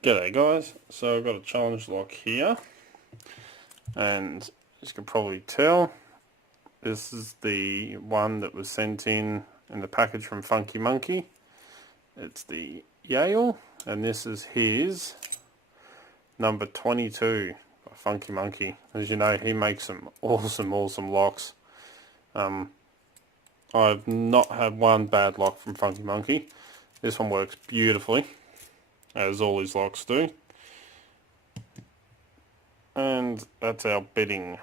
G'day guys, so I've got a challenge lock here, and as you can probably tell, this is the one that was sent in the package from FunKey MonKey. It's the Yale, and this is his number 22 by FunKey MonKey. As you know, he makes some awesome locks. I've not had one bad lock from FunKey MonKey. This one works beautifully, as all his locks do. And that's our bidding.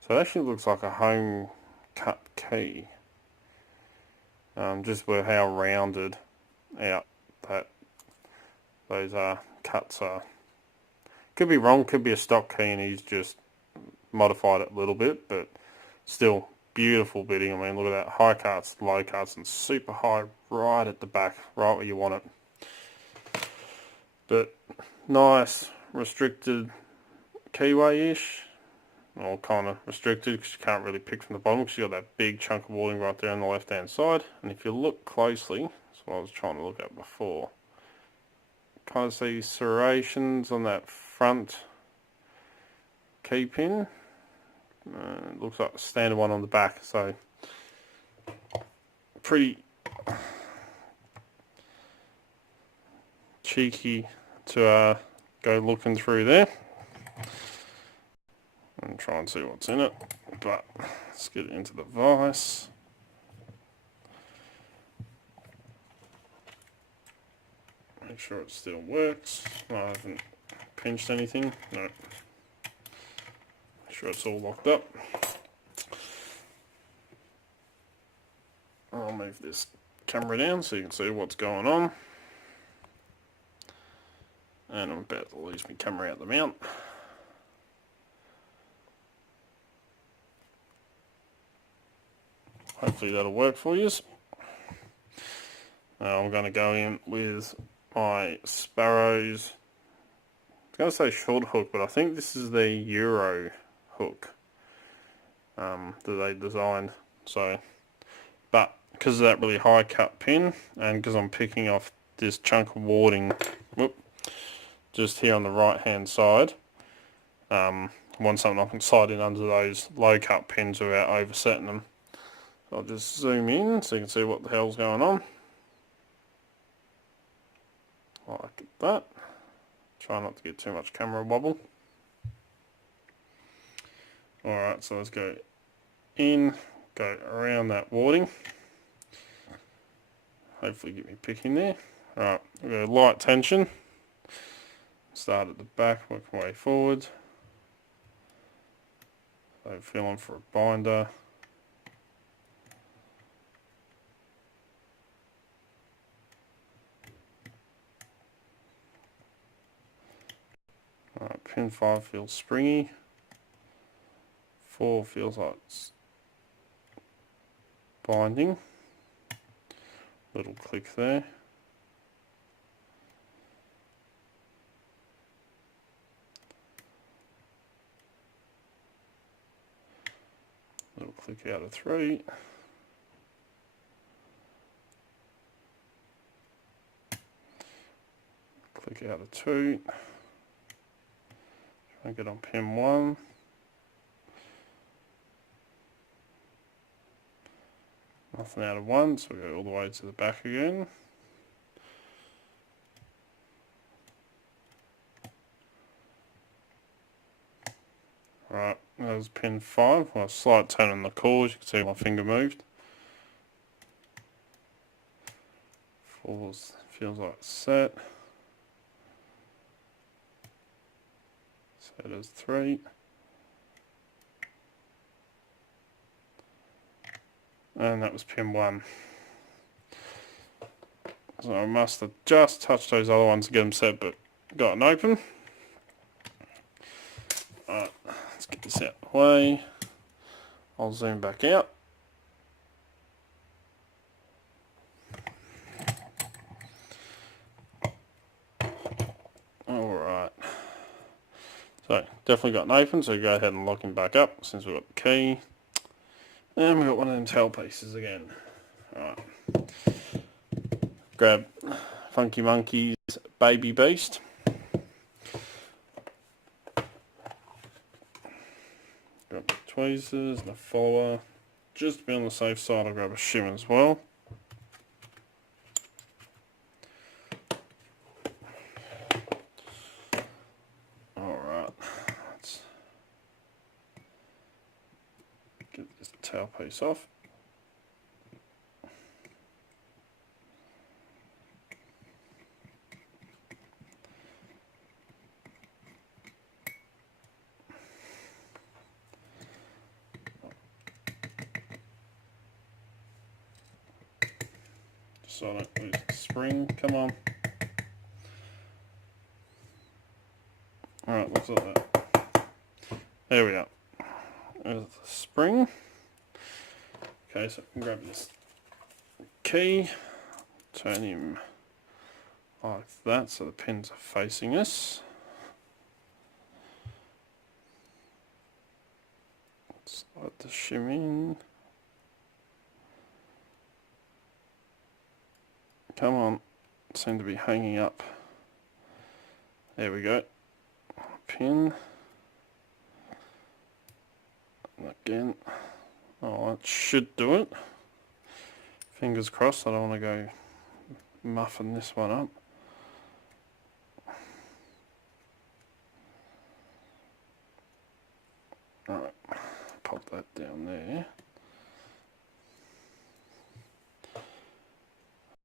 So it actually looks like a home cut key. Just with how rounded out that those cuts are. Could be wrong, could be a stock key and he's just modified it a little bit, but still beautiful bidding. I mean, look at that, high cuts, low cuts, and super high right at the back, right where you want it. But nice restricted keyway-ish, or kind of restricted because you can't really pick from the bottom because you've got that big chunk of warding right there on the left hand side. And if you look closely, that's what I was trying to look at before, kind of see serrations on that front key pin. It looks like a standard one on the back, so pretty cheeky to go looking through there and try and see what's in it. But let's get into the vise. Make sure it still works. I haven't pinched anything. No. Make sure it's all locked up. I'll move this camera down so you can see what's going on. And I'm about to lose my camera out the mount. Hopefully that'll work for you. Now I'm going to go in with my Sparrows. I was going to say short hook, but I think this is the Euro hook that they designed. So, but because of that really high cut pin, and because I'm picking off this chunk of warding, just here on the right hand side, I want something I can slide in under those low cut pins without oversetting them. So I'll just zoom in so you can see what the hell's going on. Like that. Try not to get too much camera wobble. Alright, so let's go in, go around that warding. Hopefully get me pick in there. Alright, we'll go light tension. Start at the back, work my way forward. So feeling for a binder. Alright, pin 5 feels springy. 4 feels like it's binding. Little click there. Little click out of 3. Click out of 2. Try and get on pin 1. Nothing out of 1, so we go all the way to the back again. Right, that was pin 5. Well, a slight turn on the cores, you can see my finger moved. 4 feels like it's set. So does 3. And that was pin 1. So I must have just touched those other ones to get them set, but got them open. Alright, let's get this out of the way. I'll zoom back out. Alright. So, definitely got an open, so go ahead and lock him back up since we've got the key. And we've got one of them tail pieces again. Alright. Grab FunKey MonKey's Baby Beast. Grab the tweezers and a follower. Just to be on the safe side, I'll grab a shim as well. Alright, let's get this tail piece off. So I don't lose the spring, come on. Alright, looks like that. There we go. There's the spring. Okay, so I can grab this key, turn him like that so the pins are facing us. Slide the shim in. Come on, seem to be hanging up. There we go. Pin. And again. Oh, that should do it. Fingers crossed, I don't want to go muffin this one up. Alright, pop that down there.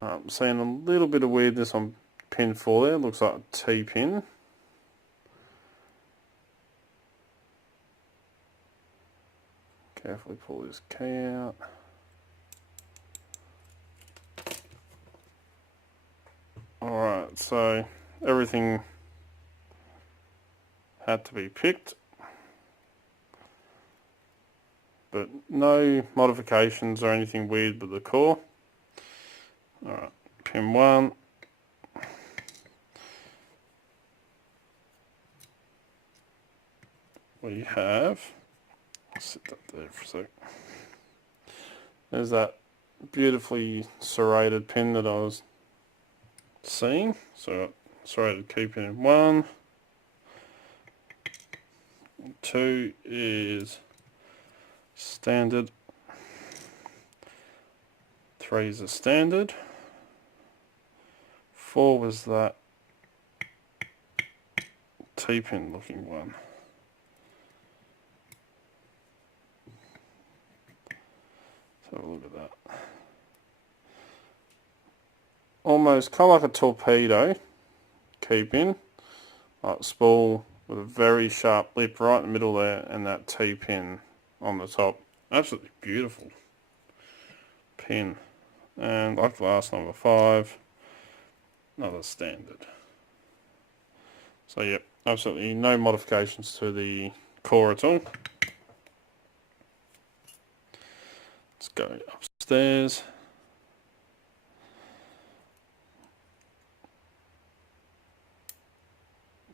I'm seeing a little bit of weirdness on pin 4 there, looks like a T-pin. Carefully pull this key out. Alright, so everything had to be picked, but no modifications or anything weird with the core. Alright, pin 1. We have, I'll sit that there for a sec. There's that beautifully serrated pin that I was seeing. So serrated key pin in 1. 2 is standard. 3 is a standard. 4 was that T-pin looking one. Let's have a look at that. Almost kind of like a torpedo key-pin, like spool with a very sharp lip right in the middle there, and that T-pin on the top. Absolutely beautiful pin. And like last, number 5, another standard. So yep, absolutely no modifications to the core at all. Let's go upstairs.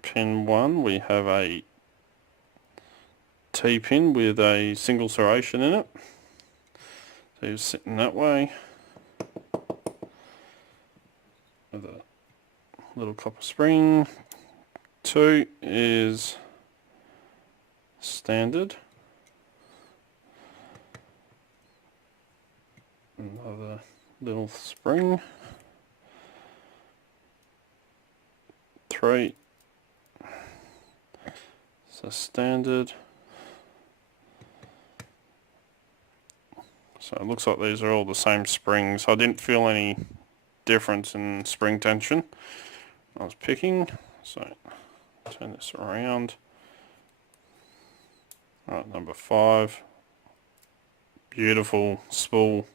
Pin 1, we have a T-pin with a single serration in it. So it's sitting that way. With a little copper spring. 2 is standard. Another little spring. 3 is a standard. So it looks like these are all the same springs. I didn't feel any difference in spring tension I was picking. So turn this around. Alright, number 5. Beautiful spool.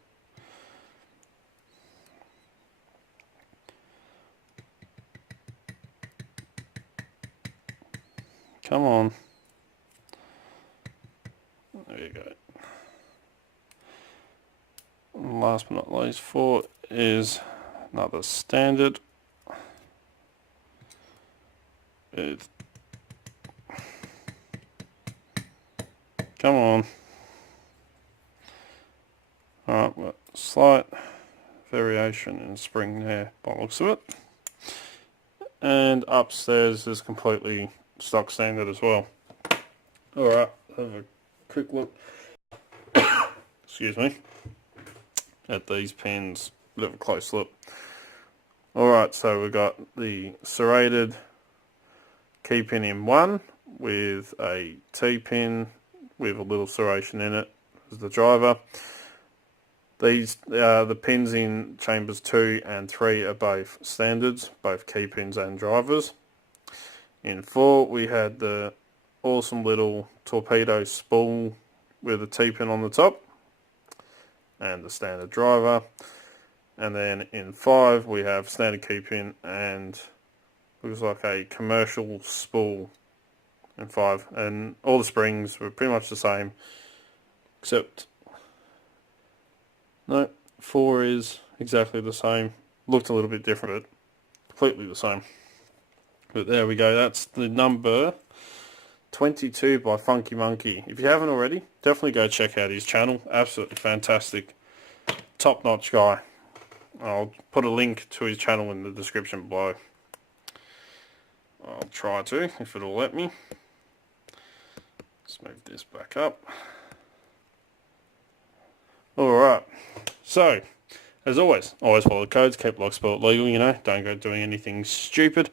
Come on. There you go. And last but not least, 4 is another standard. Come on. Alright, well, slight variation in spring there by the looks of it. and upstairs is completely stock standard as well. Alright, have a quick look, excuse me, at these pins, bit of a close look. Alright, so we've got the serrated key pin in one with a T-pin with a little serration in it as the driver. These the pins in chambers 2 and 3 are both standards, both key pins and drivers. In 4 we had the awesome little torpedo spool with a T-pin on the top and the standard driver. And then in 5 we have standard key pin and looks like a commercial spool in 5, and all the springs were pretty much the same, except no, 4 is exactly the same. Looked a little bit different, but completely the same. But there we go, that's the number 22 by FunKey MonKey. If you haven't already, definitely go check out his channel. Absolutely fantastic, top-notch guy. I'll put a link to his channel in the description below. I'll try to, if it'll let me. Let's move this back up. Alright, so, as always follow the codes, keep Locksport legal, you know, don't go doing anything stupid.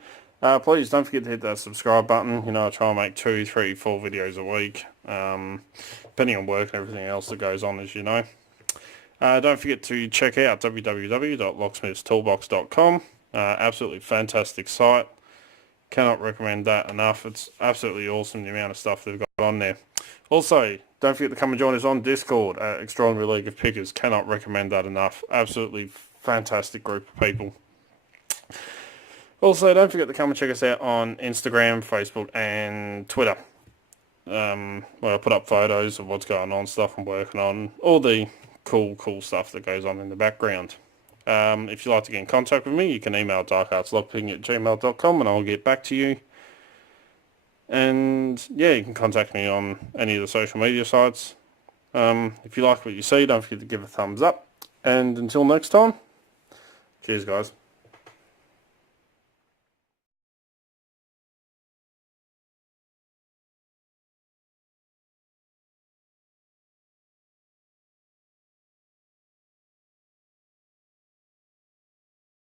Please don't forget to hit that subscribe button. You know, I try and make 2, 3, 4 videos a week, depending on work and everything else that goes on, as you know. Don't forget to check out www.locksmithstoolbox.com. Absolutely fantastic site. Cannot recommend that enough. It's absolutely awesome, the amount of stuff they've got on there. Also, don't forget to come and join us on Discord at Extraordinary League of Pickers. Cannot recommend that enough. Absolutely fantastic group of people. Also, don't forget to come and check us out on Instagram, Facebook and Twitter. Where I put up photos of what's going on, stuff I'm working on, all the cool stuff that goes on in the background. If you'd like to get in contact with me, you can email darkartslockpicking@gmail.com and I'll get back to you. And yeah, you can contact me on any of the social media sites. If you like what you see, don't forget to give a thumbs up. And until next time, cheers guys.